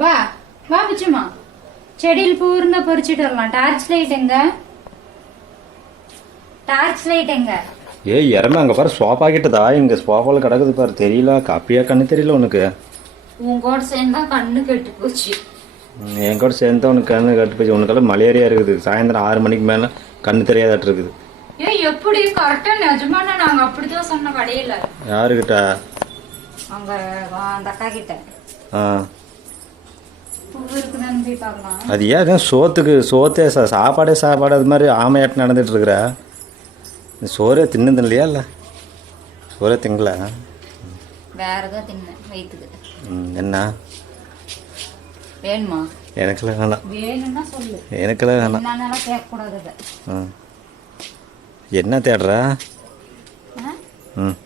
வா வா பிச்சுமா, செடியில் பூ இருந்தா பறிச்சுட்டு வரலாம். டார்ச் லைட் எங்க? டார்ச் லைட் எங்க? ஏய் இறமே அங்கே பாரு, சோஃபா கிட்டதா இங்கே சோஃபாவில் கிடக்குது பாரு. தெரியல காப்பியா கண்ணு தெரியல உனக்கு? உன் கூட சேர்ந்தா கண்ணு கெட்டு போச்சு. என் கூட சேர்ந்தா உனக்கு கண்ணு கட்டு போச்சு. உனக்கெல்லாம் மலேரியா இருக்குது. சாயந்தரம் 6 மணிக்கு மேலே கண்ணு தெரியாதாட்டு இருக்குது. ஏய் எப்படி கரெக்டா நிஜமானா நாங்க அப்படிதான் சொன்ன கடையில. யாருக்கிட்ட? அங்க அந்த அக்கா கிட்ட. ஆ பூ இருக்குதான்னு போய் பார்க்கலாம். அது ஏன் சோத்தே சாப்பாடு அது மாதிரி ஆமையாட்டு நடந்துட்டு இருக்கிற? சோறே தின்னு இல்லையா? இல்லை சோறே திங்கல, வேற ஏதாவது தின்ன வயிற்றுக்கு. என்ன வேணுமா? எனக்குலாம் வேணாம். வேணும்னா சொல்லு. எனக்குலாம் வேணாம். என்னன்னால கேட்கக்கூடாது. என்ன தேடுற? ம்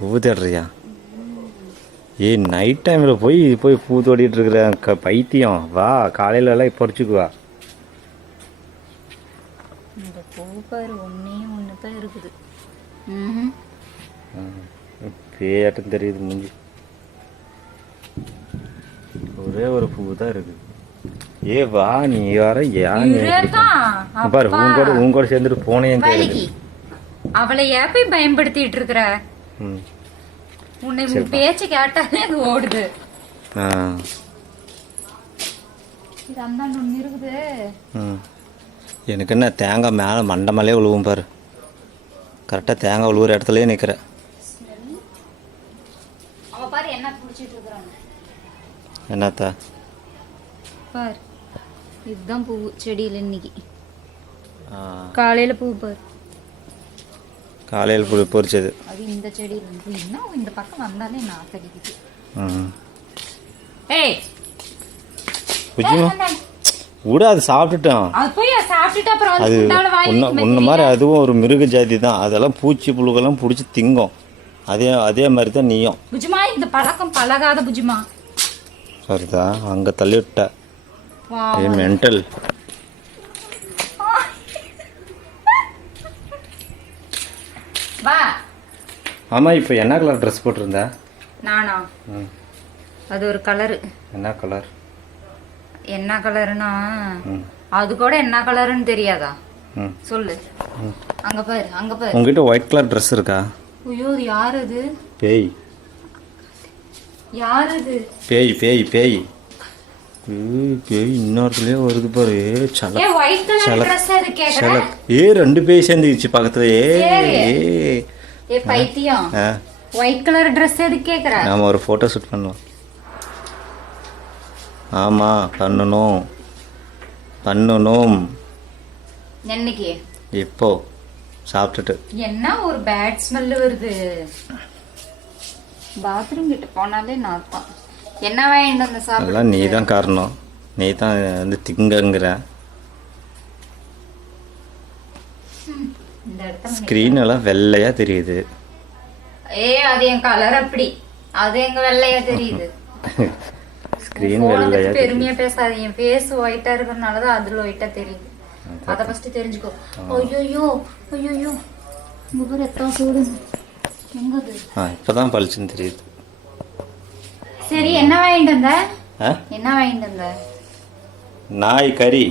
பூ தேடுறியா? ஏய் நைட் டைமில் போய் பூ தோடிட்டு இருக்கிற பைத்தியம். வா காலையில எல்லாம் பறிச்சுக்குவா. இந்த பூ பாரு ஒன்னே ஒன்று தான் இருக்குது. பேட்டும் தெரியுது மூஞ்சி. ஒரே ஒரு பூ தான் இருக்குது. ஏ வா நீ வர பாரு. உன் கூட சேர்ந்துட்டு போனேன். அவளை ஏன் போய் பயன்படுத்திட்டு இருக்கிற? உன்னை பேச்சு கேட்டாலே அது ஓடுது. இது அந்தாண்டு ஒண்ணு இருக்குது. எனக்கு என்ன தேங்காய் மேலே மண்டை மேலே விழுவும் பாரு. கரெக்டாக தேங்காய் விழுவுற இடத்துலயே நிற்கிற. அவ பாரு என்ன பிடிச்சிட்டு இருக்கிறாங்க. என்னத்தா பாரு, இதுதான் பூ செடியில் இன்னைக்கு காலையில பூ பாரு. காலையில் பூ பொறிச்சது அது இந்த செடியில் இருந்து. இன்னும் இந்த பக்கம் வந்தாலே நான் தெரியுது. ஏய் கூட அது சாப்பிட்டுட்டான். அது போய் சாப்பிட்டுட்டு அப்புறம் அது உன்ன மாதிரி அதுவும் ஒரு மிருக ஜாதி தான். அதெல்லாம் பூச்சி புழுக்கெல்லாம் பிடிச்சி திங்கும். அதே மாதிரி தான் நீயும். புஜுமா இந்த பழக்கம் பழகாத புஜுமா. சரிதா அங்கே தள்ளி விட்ட. மென்டல். வா. ஆமா இப்போ என்ன கலர் ட்ரெஸ் போட்டிருந்த? நானா? அது ஒரு கலரு. என்ன கலர்? என்ன கலர்னா அது கூட என்ன கலர்னு தெரியாதா? சொல்லு. அங்க பாரு, அங்க பாரு. உங்ககிட்ட ஒயிட் கலர் ட்ரெஸ் இருக்கா? ஐயோ இது யார்? அது பேய். யார் அது? பேய் பேய் பேய் பேய் இன்னொருத்துலயே வருது பாரு. ரெண்டு பேய் சேர்ந்துச்சு பக்கத்துல. பைத்தியம். ஒயிட் கலர் ட்ரெஸ் எது கேக்குற? நாம ஒரு போட்டோ ஷூட் பண்ணலாம். ஆமா பண்ணணும். என்னைக்கு? இப்போ சாப்பிட்டுட்டு. என்ன ஒரு பேட் ஸ்மெல் வருது. பாத்ரூம் கிட்ட போனாலே நான் தான். என்ன வாங்கிட்டு வந்த சாப்பிட? அதெல்லாம் நீ தான் காரணம். நீ தான் வந்து திங்கங்கிற. ஸ்கிரீன் எல்லாம் வெள்ளையா தெரியுது. அது என் கலர் அப்படி. அது எங்க வெள்ளையா தெரியுது. ஸ்கிரீன் வெள்ளையா. பெருமையா பேசாத. என் ஃபேஸ் ஒயிட்டா இருக்கறனாலதான் அதுல ஒயிட்டா தெரியுது. அத ஃபர்ஸ்ட் தெரிஞ்சுக்கோ. ஐயோ ஐயோ முகர எத்தனை சூடு. எங்கது? இப்பதான் பளிச்சுன்னு தெரியுது. சரி என்ன வாங்கிட்டு வந்த? என்ன வாங்கிட்டு வந்த? நாய் கறி.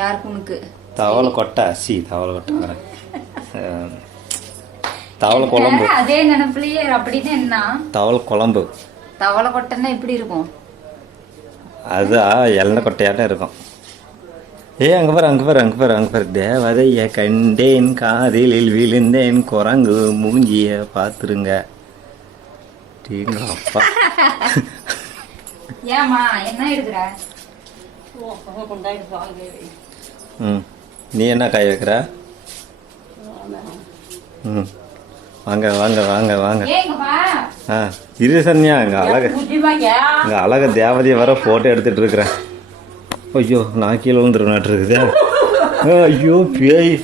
யாருக்கு? உனக்கு? தவளை கொட்டை. தவளை கொட்டை. தவளை குழம்பு. அதே நினைப்புலயே அப்படின்னு. என்ன தவளை குழம்பு? தவளை கொட்டைன்னா எப்படி இருக்கும்? அதுதான் எண்ணெய் கொட்டையாட்டம் இருக்கும். அங்க பாரு. தேவதைய கண்டேன் காதிலில் விழுந்தேன் குரங்கு மூஞ்சிய பாத்துருங்க. அப்பா ஏமா என்ன இருக்கிற? நீ என்ன காய வைக்கிற? வாங்க வாங்க வாங்க வாங்க. இரு சன்யா. இங்க அழக தேவதைய வர போட்டோ எடுத்துட்டு இருக்கிறேன். ஐயோ நான் கீழே விழுந்துருநாட்டு இருக்குதே. ஐயோ பேய்.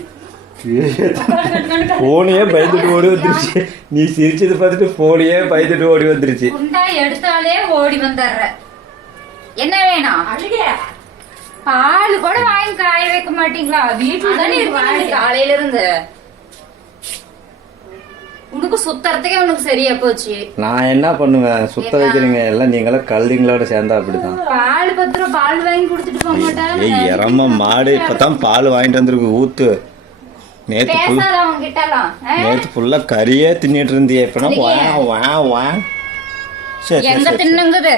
போனையே பயந்துட்டு ஓடி வந்துருச்சு. நீ சிரிச்சது பார்த்துட்டு போனையே பயந்துட்டு ஓடி வந்துருச்சு. எடுத்தாலே ஓடி வந்துடுற. என்ன வேணும்? பால் கூட வாங்கி காய வைக்க மாட்டீங்களா? வீட்டுல தானே இருக்கு காலையில இருந்து. உனக்கு சுத்தறதுக்கே உனக்கு சரியா போச்சு. நான் என்ன பண்ணுவேன்? சுத்த வைக்கிறீங்க எல்லாம் நீங்களாம் கழுதிங்களோட சேர்ந்தா அப்படிதான். பால் 10 ரூபா பால் வாங்கி கொடுத்துட்டு போக மாட்டாங்க. ஏய் இறம மாடு இப்பதான் பால் வாங்கிட்டு வந்திருக்கு ஊத்து. நேத்து ஃபுல்லா கறியே தின்னுட்டு இருந்தியே இப்பனா வா சரி எங்க தின்னுங்குது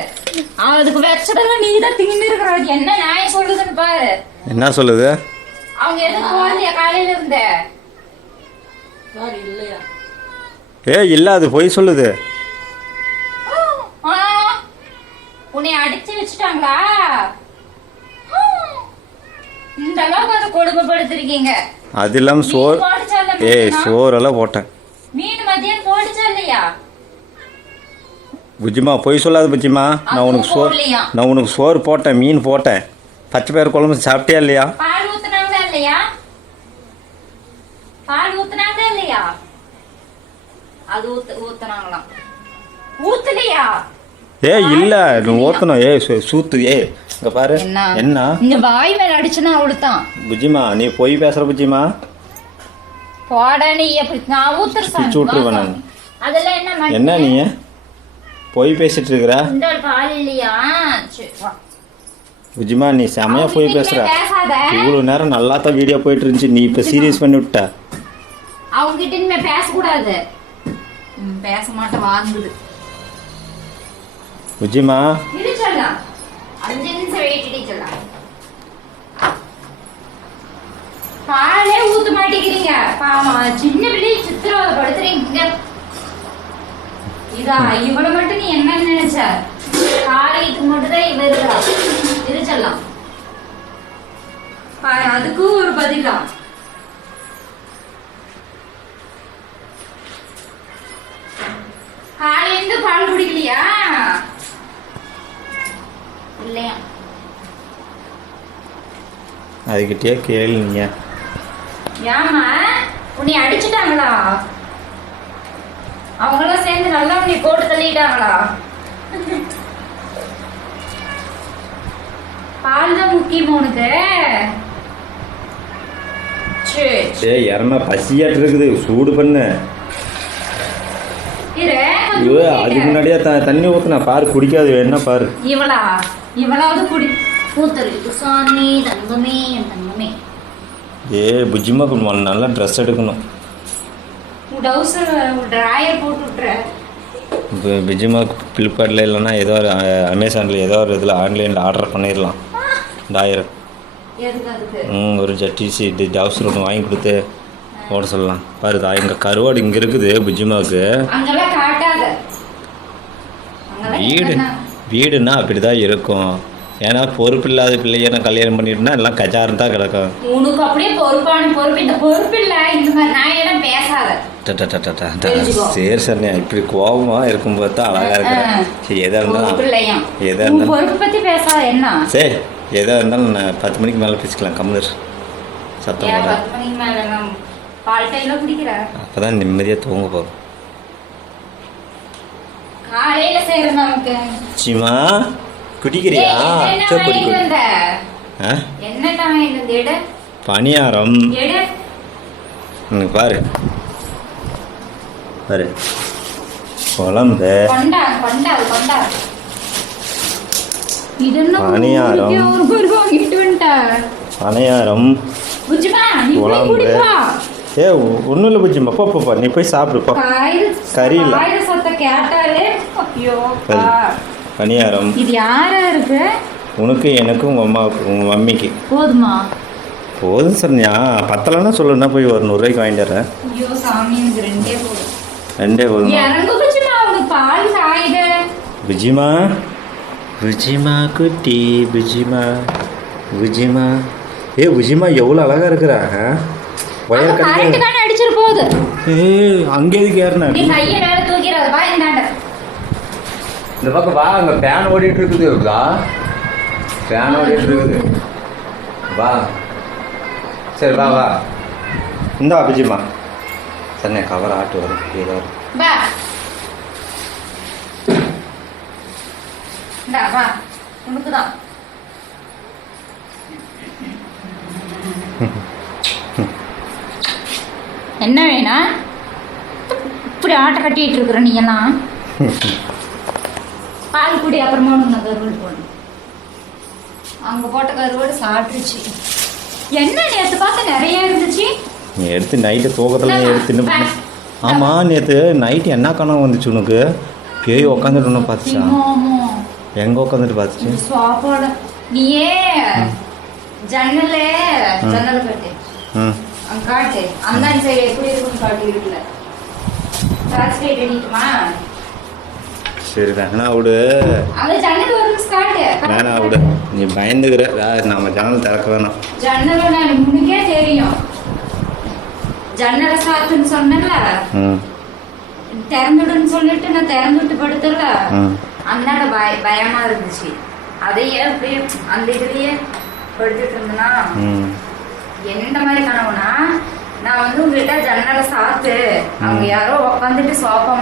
அதுக்கு வெச்சதெல்லாம் நீ தான் தின்னு இருக்கற. என்ன நாய் சொல்லுதுன்னு பாரு. என்ன சொல்லுது? அவங்க எதுக்கு போறீங்க காலையில இருந்தே? இல்லையா? ஏய் இல்ல அது போய் சொல்லுது. உன்னை அடிச்சு வச்சுட்டாங்களா? இந்த அளவுக்கு கொடுமைப்படுத்திருக்கீங்க. அது இல்லாம சோறெல்லாம் போட்டேன். மீன் மதியம் போடுச்சா இல்லையா? புஜிமா போய் சொல்லாத புஜிமா. நான் உனக்கு சோறு போட்டேன், மீன் போட்டேன். பச்சை பயிறு குழம்பு சாப்பிட்டியா இல்லையா? பால் ஊத்துனாங்களா இல்லையா? பால் ஊத்துனாங்களா இல்லையா? அது ஊத்துனாங்களாம். ஊத்துலையா? இல்ல நீ ஊத்தணும். சூத்து. இங்க பாரு என்ன இங்க வாய் மேல அடிச்சுனா அவ்வளவுதான். புஜிமா நீ போய் பேசுற புஜிமா. போடா நீ எப்படி நான் ஊத்துறேன் சுட்டுருவேன். அதெல்லாம் என்ன நீ போய் பேசிட்டு இருக்கற? இந்த பால் இல்லையா? புஜிமா நீ செமையா போய் பேசுற. இவ்வளவு நேரம் நல்லா தான் வீடியோ போயிட்டு இருந்துச்சு, நீ இப்ப சீரியஸ் பண்ணி விட்ட. அவங்க கிட்ட இனிமே பேசக்கூடாது. பேச மாட்டேன் வாங்குது. புஜிமா இது சொல்லலாம் 5 நிமிஷம் வெயிட் சொல்லலாம். பாலே ஊத்த மாட்டேங்கிறீங்க. பாவம் சின்ன பிள்ளை சித்திரவதை படுத்துறீங்க. இதா இவ்வளவு மட்டும் நீ என்ன நினைச்ச? காலைக்கு மட்டும் தான் இவ இருக்கா. இது சொல்லலாம் அதுக்கு ஒரு பதிலா. காலையில பால் குடிக்கலையா? இல்லையா? அதுக்கிட்டே கேளு. நீங்க ஏமா உன்னை அடிச்சுட்டாங்களா? அவங்களாம் சேர்ந்து நல்லா உன்னை போட்டு தள்ளிட்டாங்களா? பால் தான் முக்கியமா உனக்கு? இறம பசியாட்டு இருக்குது, சூடு பண்ணு. அதுக்கு முன்னாடியே தண்ணி ஊத்துனா பாரு, குடிக்காது வேணா பாரு. இவளாவது குடி ஊத்துரு சாமி தங்கமே என் தங்கமே. புஜிமா நல்லா ட்ரெஸ் எடுக்கணும். புஜிமா ஃப்ளிப்கார்ட்டில் இல்லைன்னா ஏதோ ஒரு அமேசானில் ஏதோ ஒரு இதில் ஆன்லைனில் ஆர்டர் பண்ணிடலாம். டாயர் ஒரு ஜட்டிசி டவுசர் ஒன்று வாங்கி கொடுத்து ஓட சொல்லலாம். பாருதா எங்கள் கருவாடு இங்கே இருக்குது புஜிமாவுக்கு. வீடுன்னா அப்படி தான் இருக்கும். ஏன்னா பொறுப்பு இல்லாத பிள்ளைய நான் கல்யாணம் பண்ணிட்டுனா எல்லாம் கஜாரம் தான் கிடக்கும். உனக்கு அப்படியே பொறுப்பு இந்த பொறுப்பு இல்லை. இந்த மாதிரி நான் பேசாத. சரி சரி இப்படி கோபமா இருக்கும்போது தான் அழகா இருக்கிறேன். சரி எதா இருந்தாலும் பொறுப்பு பத்தி பேசாத. என்ன சரி எதா இருந்தாலும் நான் 10 மணிக்கு மேலே பேசிக்கலாம். கம்முதர் சத்தம் 10 மணிக்கு மேலே பால் டைம்ல குடிக்கிற. அப்பதான் நிம்மதியாக தூங்க போகிறோம். காலையில செய்யறது நமக்கு. சிமா குடிக்கிறியா? பணியாரம் பாரு பாரு. குழம்பு பணியாரம் பணியாரம் குழம்பு. ஒன்றும் இல்லை புஜிமா. போப்பா நீ போய் சாப்பிடுப்பா. கறி இல்லை பணியாரம். இது யாரா இருக்கு? உனக்கு எனக்கும் உங்கள் அம்மாவுக்கு உங்கள் மம்மிக்கு போதுமா? போதும் சரண்யா. பத்தலைன்னா சொல்லுன்னா போய் ஒரு 100 ரூபாய்க்கு வாங்கிட்டு வரேன். ஐயோ சாமி எனக்கு 2 போதும். 2 போதும். பால் காயுது. புஜிமா புஜிமா குட்டி புஜிமா புஜிமா. புஜிமா எவ்வளோ அழகா இருக்கிறா. அடிச்சிரு போகுது. அங்கே எதுக்கு ஏறின? இந்த பக்கம் வா. அங்கே ஃபேன் ஓடிட்டு இருக்குது. ஃபேன் ஓடிட்டு இருக்குது. வா சரி வா வா. இந்தா புஜிமா. சரி கவர் ஆட்டு வரும் ஏதோ. என்ன வேணா இப்படி ஆட்டை கட்டிட்டு இருக்கிற நீ எல்லாம் பால் குடி அப்புறமா நான் கருவாடு போடணும். அங்க போட்ட கருவாடு சாப்பிட்டுருச்சு. என்ன நேற்று பார்த்து நிறைய இருந்துச்சு. நீ எடுத்து நைட்டு தூக்கத்தில் எடுத்து. ஆமாம் நேற்று நைட்டு என்ன கனவு வந்துச்சு உனக்கு? பேய் உக்காந்துட்டு ஒன்று பார்த்துச்சா? எங்கே உட்காந்துட்டு பார்த்துச்சு? சாப்பாட நீயே ஜன்னல் கட்டு அங்க காட்டு. அந்த சைடு எப்படி இருக்குன்னு காட்டி இருக்குல்ல. டார்ச் லைட் அடிக்குமா? சரி வேணா விடு. அந்த ஜன்னல் ஒரு காட்டு. வேணா விடு. நீ பயந்துக்கிற. நம்ம ஜன்னல் திறக்க வேணாம். ஜன்னல் நான் முன்னுக்கே தெரியும். ஜன்னலை சாத்துன்னு சொன்னல, திறந்துடுன்னு சொல்லிட்டு நான் திறந்து விட்டு படுத்தல. அதனால பயமா இருந்துச்சு. அதையே அப்படியே அந்த இதுலயே படுத்துட்டு இருந்தேன்னா என்ன மாதிரி கனவுனா, நான் வந்து உங்ககிட்ட ஜன்னலை சாத்து, அங்க யாரோ உக்காந்துட்டு சோஃபா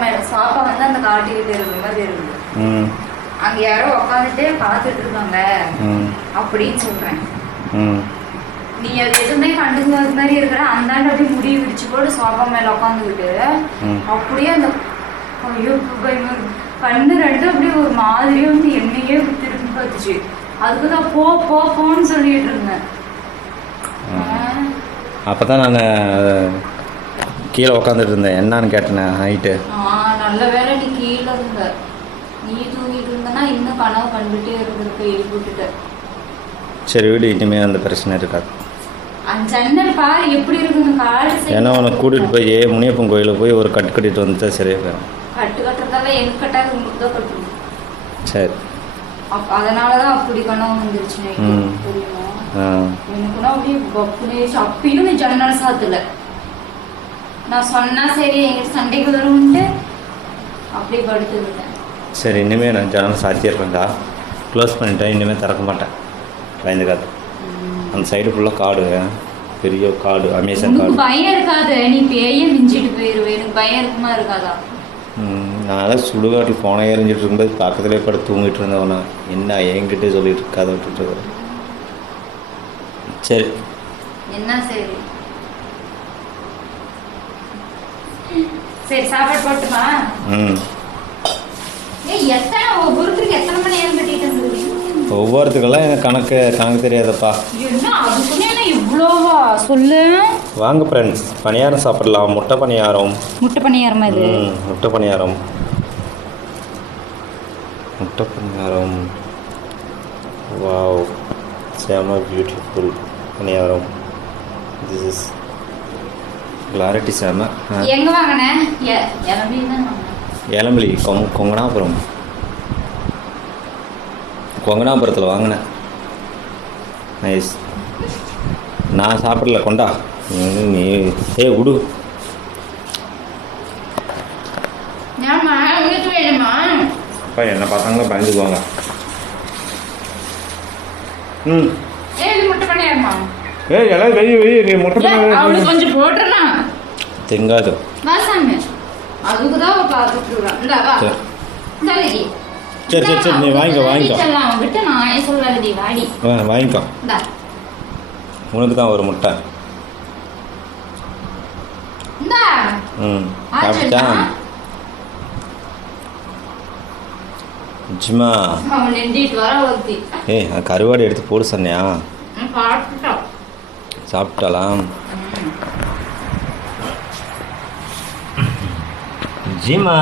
வந்து அந்த காட்டிக்கிட்டு இருக்கிற மாதிரி இருக்குது. அங்க யாரோ உக்காந்துட்டு பார்த்துட்டு இருக்காங்க அப்படின்னு சொல்றேன். நீ அது எதுவுமே கண்டுக்காத மாதிரி இருக்கிற. அந்தாண்ட அப்படியே முடிவு பிடிச்சு போட்டு சோஃபா மேல உட்காந்துக்கிட்டு அப்படியே அந்த ஐயோ கண்ணு ரெண்டு அப்படியே ஒரு மாதிரியே வந்து என்னையே திரும்பி பார்த்துச்சு. அதுக்குதான் போன்னு சொல்லிட்டு இருந்தேன். அப்பதான் நான் கீழே உட்காந்துட்டு இருந்தேன். என்னன்னு கேட்டேன் நைட்டு. நல்ல வேலை நீ கீழே இருந்த. நீ தூங்கிட்டு இருந்தனா இன்னும் கனவு கண்டுகிட்டே இருந்திருக்க. எழுப்பிட்டு சரி வீடு இனிமேல் அந்த பிரச்சனை இருக்காது. ஜன்னல் பாரு எப்படி இருக்குங்க காடு. ஏன்னா உனக்கு கூட்டிகிட்டு போய் முனியப்பன் கோயிலுக்கு போய் ஒரு கட்டு கட்டிட்டு வந்துட்டா சரியா போயிடும். கட்டு கட்டுறதால எங்க கட்டாது உங்களுக்கு தான் கட்டணும். சரி அதனாலதான் அப்படி கனவு வந்துருச்சு. தெரியுமா எனக்குன்னா அப்படியே பப்புனே அப்பயும் நீ ஜன்னல் சாத்துல. நான் சொன்னா சரி எங்கிட்ட சண்டைக்கு வரும்ட்டு அப்படியே படுத்துக்கிட்டேன். சரி இனிமேல் நான் ஜன்னல் சாத்திடுறேன்க்கா. க்ளோஸ் பண்ணிட்டேன். இனிமேல் திறக்க மாட்டேன். பயந்துக்காது. அந்த சைடு ஃபுல்லாக காடு, பெரிய காடு, அமேசான் காடு. பயம் இருக்காது. நீ பேயே மிஞ்சிட்டு போயிடுவேன். எனக்கு பயம் இருக்குமா இருக்காதா? நான் சுடுகாட்டில் போன எறிஞ்சிட்டு இருக்கும்போது பக்கத்துலேயே படுத்து தூங்கிட்டு இருந்தவனா என்ன என்கிட்டே சொல்லிட்டு இருக்காத விட்டுட்டு. சரி என்ன சரி சரி சாப்பாடு போட்டுமா? எத்தனை ஒவ்வொருத்தருக்கு எத்தனை மணி நேரம் கட்டிட்டு இருந்தது? ஒவ்வொருத்துக்கெல்லாம் எனக்கு கணக்கு தெரியாதப்பா. இவ்வளோவா சொல்லு. வாங்க ஃப்ரெண்ட்ஸ், பணியாரம் சாப்பிடலாம். முட்டை பணியாரம். முட்டை பணியாரமா இது? முட்டை பணியாரம். முட்டை பணியாரம். வாவ், செம beautiful paniyaram. This is clarity செம. எங்க வாங்கின? எலம்பிலி கொங்கனாபுரத்தில் வாங்கினேன். நைஸ். நான் சாப்பிடல. கொண்டா நீ. விடு. அப்பா என்ன பார்த்தாங்களோ பயந்துக்குவாங்க. எல்லாம் வெய் நீ முட்டை பணியாரம் கொஞ்சம் போட்டுறேன். தெங்காது. அதுக்குதான் பார்த்துட்டு. சரி நீ வாங்கிக்கோ. வாங்கிக்கோ. உனக்கு தான் ஒரு முட்டை. சாப்பிட்டா ஜிமா. கருவாடு எடுத்து போடு சொன்னியா? சாப்பிட்டாலாம். ஜிமா.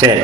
சரி